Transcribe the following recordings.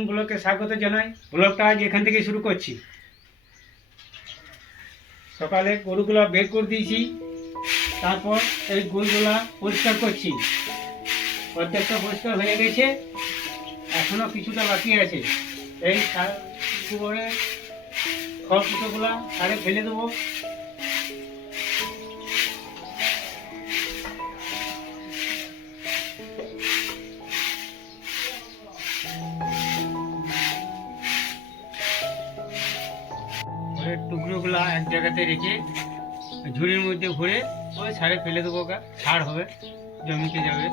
নতুন ব্লকে স্বাগত জানাই। ব্লগটা আজ এখান থেকে শুরু করছি। সকালে গরুগুলো বের করে দিয়েছি, তারপর এই গোলগুলা পরিষ্কার করছি। অর্ধেকটা পরিষ্কার হয়ে গেছে, এখনও কিছুটা বাকি আছে। এই করে খড় কুটোগুলা সারে ফেলে দেবো। খড়ের টুকরোগুলা এক জায়গাতে রেখে ঝুড়ির মধ্যে ভরে ওই সারে ফেলে দেবো গা সার হবে, জমিতে যাবে।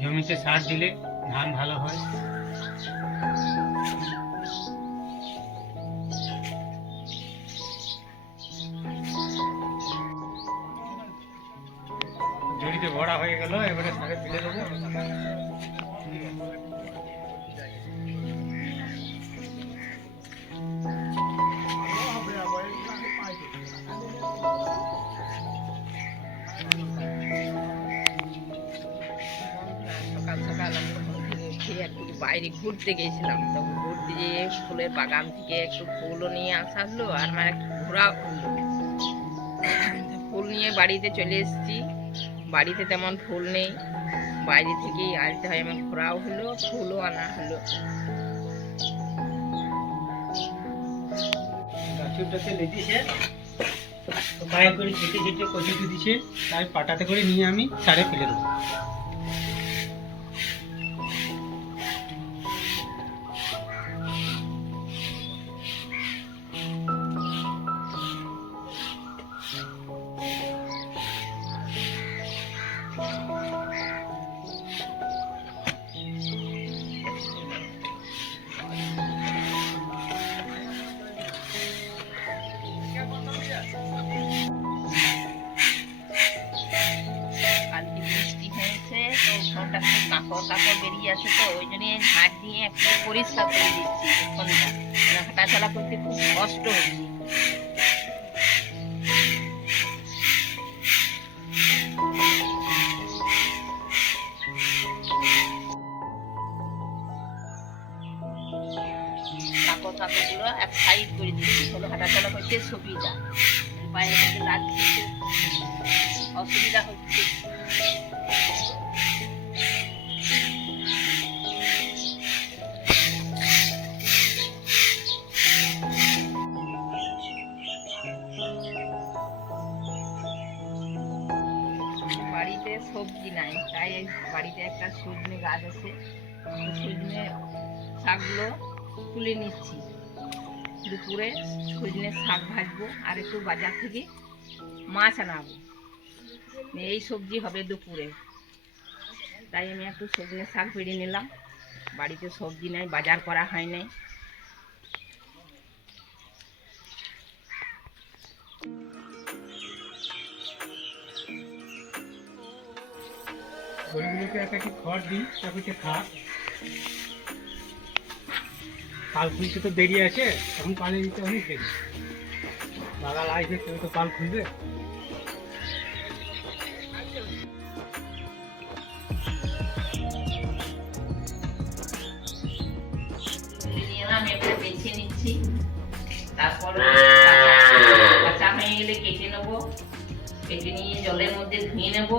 জমিতে সার দিলে ধান ভালো হয়। ঝুড়িতে ভরা হয়ে গেল, এবারে সারে ফেলে দেবো। বাইরে ঘুরতে গেছিলাম তো ঘুরতে গিয়ে ফুলের বাগান থেকে একটু ফুলও নিয়ে আসা হলো আর আমার একটু ঘোরা হলো ফুল নিয়ে বাড়িতে চলে এসেছি। বাড়িতে তেমন ফুল নেই। বাইরে থেকেই আনতে হয় আমার ঘোরাও হলো, ফুলও আনা হলো। গাছটাতে লেগেছে করে দিচ্ছে তাই পাটাতে করে নিয়ে আমি সারে ফেলে দেবো। আছে হাত দিয়ে একটু পরিষ্কার করে দিচ্ছি হাঁটাচলা করতে খুব কষ্ট হচ্ছে। করে করতে সুবিধা লাগছে, অসুবিধা হচ্ছে। তাই এই বাড়িতে একটা সজনে গাছ আছে। সজনে শাকগুলো তুলে নিচ্ছি। দুপুরে সজনে শাক ভাজবো আর একটু বাজার থেকে মাছ আনাবো। এই সবজি হবে দুপুরে। তাই আমি একটু সজনে শাক পেড়ে নিলাম। বাড়িতে সবজি নাই, বাজার করা হয় নাই। গরুগুলোকে একটা কি খড় দিই? তারপরে খাক পাল খুলতে তো দেরি আছে তখন পালে দিতে অনেক দেরি। বাগাল আসবে কেউ তো পাল খুলবে। তুলে নিয়ে এলাম এবারে বেছে নিচ্ছি। তারপর কাঁচা হয়ে গেলে কেটে নেব। কেটে নিয়ে জলের মধ্যে ধুয়ে নেব।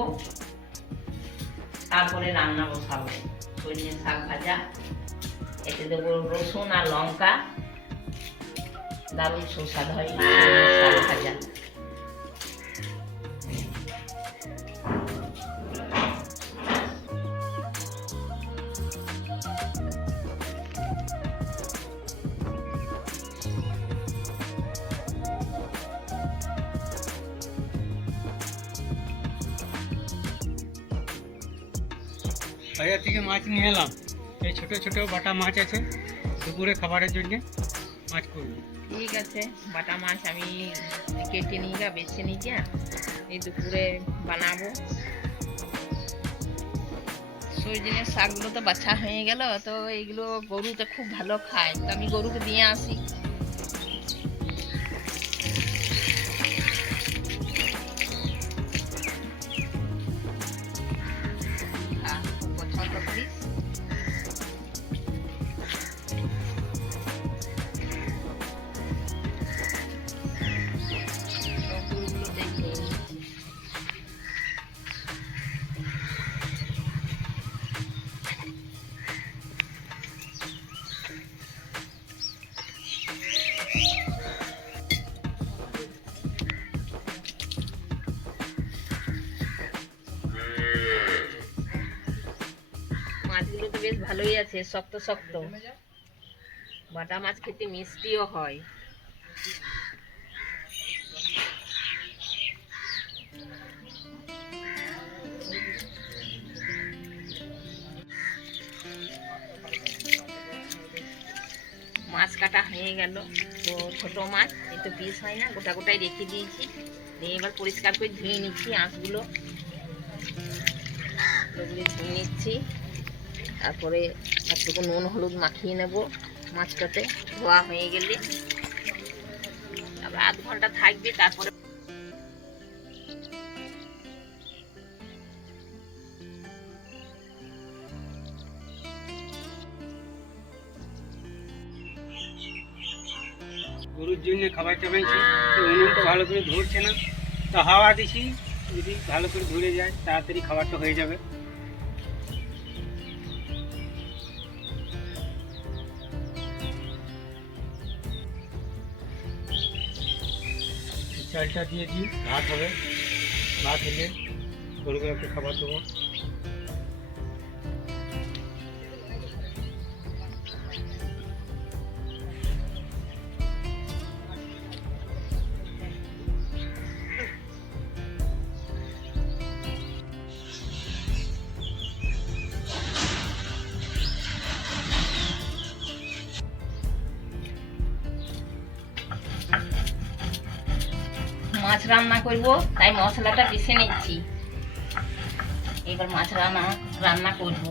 তারপরে রান্না বসাবো। সজনে শাক ভাজা, এতে দেবো রসুন আর লঙ্কা। দারুণ সুস্বাদ হয় শাক ভাজা। বাজার থেকে মাছ নিয়ে এলাম। এই ছোট ছোট বাটা মাছ আছে, দুপুরে খাবারের জন্য মাছ করব। ঠিক আছে, বাটা মাছ আমি কেটে নিয়ে গা বেছে নিয়ে যা এই দুপুরে বানাবো। সজনের শাকগুলো তো বাছা হয়ে গেল, তো এইগুলো গরু তো খুব ভালো খায়, তো আমি গরুকে দিয়ে আসি। ভালোই আছে, শক্ত শক্ত। বাটা মাছ খেতে মিষ্টিও হয়। মাছ কাটা হয়ে গেল। তো ছোট মাছ তো পিস হয় না, গোটা গোটাই রেখে দিয়েছি। দিয়ে এবার পরিষ্কার করে ধুয়ে নিচ্ছি আঁশগুলো। ধুয়ে নিচ্ছি। তারপরে একটুকু নুন হলুদ মাখিয়ে নেব মাছটাতে। ধোয়া হয়ে গেলে। তারপরে আধ ঘণ্টা থাকবে, তারপরে গরুর জন্য খাবার চাপাইছি উনুনটা ভালো করে ধরছে না। তো হাওয়া দিছি, যদি ভালো করে ধরে যায়, তাড়াতাড়ি খাবারটা হয়ে যাবে। চালটা দিয়ে দিই ভাত হবে। ভাত হলে একটু খাবার দেবো। রান্না করব, তাই মশলাটা পিষে নিচ্ছি। এবার মাছ রান্না রান্না করব।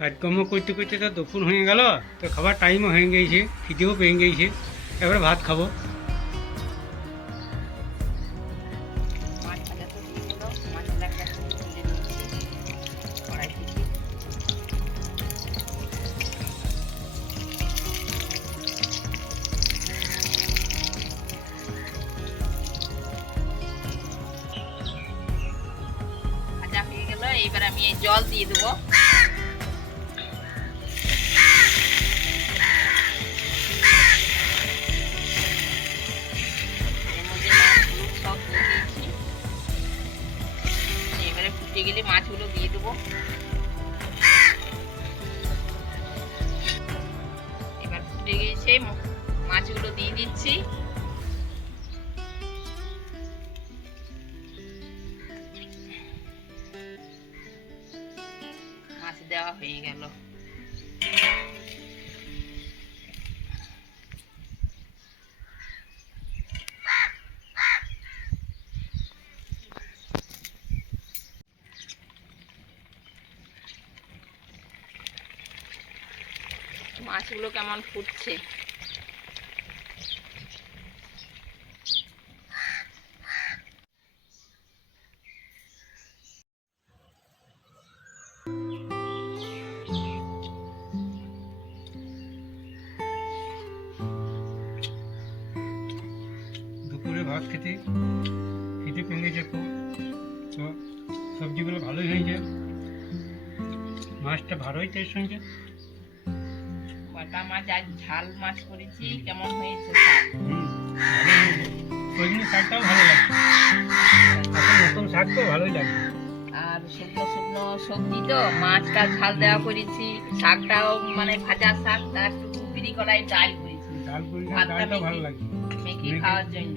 কাজকর্ম করতে করতে তো দুপুর হয়ে গেল, তো খাবার টাইমও হয়ে গিয়েছে খিদেও পেয়ে গিয়েছে এবারে ভাত খাব। আমি জল দিয়ে দেবো। এবারে গেলে মাছগুলো দিয়ে দেবো। এবার ফুটে গিয়েছে মাছগুলো দিয়ে দিচ্ছি। হয়ে গেল মাছগুলো কেমন ফুটছে? খেতে খেতে পেয়ে গেছে খুব তো সবজিগুলো ভালোই হয়েছে। মাছটা ভালোই টেস্ট হয়েছে। বাটা মাছ আজ ঝাল মাছ করেছি কেমন হয়েছে শাকটাও ভালো লাগে। নতুন শাক তো ভালোই লাগে। আর শুকনো শুকনো সবজি তো মাছটা ঝাল দেওয়া করেছি শাকটাও মানে ভাজা শাক তার একটু করাই ডাল করেছি। ডাল করলে ভালো লাগে। মেখে খাওয়ার জন্য।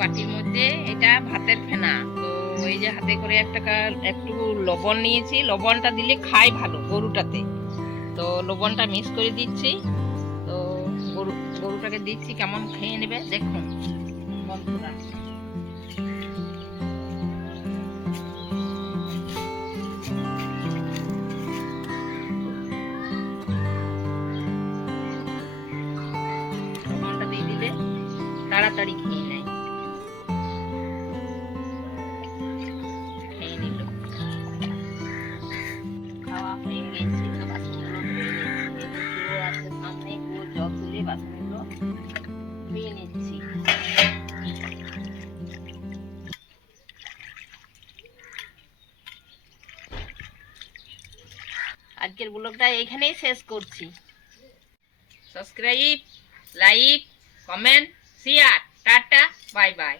বাটির মধ্যে এটা ভাতের ফেনা, তো এই যে হাতে করে একটা একটু লবণ নিয়েছি, লবণটা দিলে খাই ভালো, গরুটাতে। তো লবণটা মিক্স করে দিচ্ছি। তো গরু, গরুটাকে দিচ্ছি, কেমন খেয়ে নেবে দেখুন। বন্ধুরা। তাড়াতাড়ি আজকের ব্লগটা এইখানেই শেষ করছি। Subscribe like comment share tata bye bye.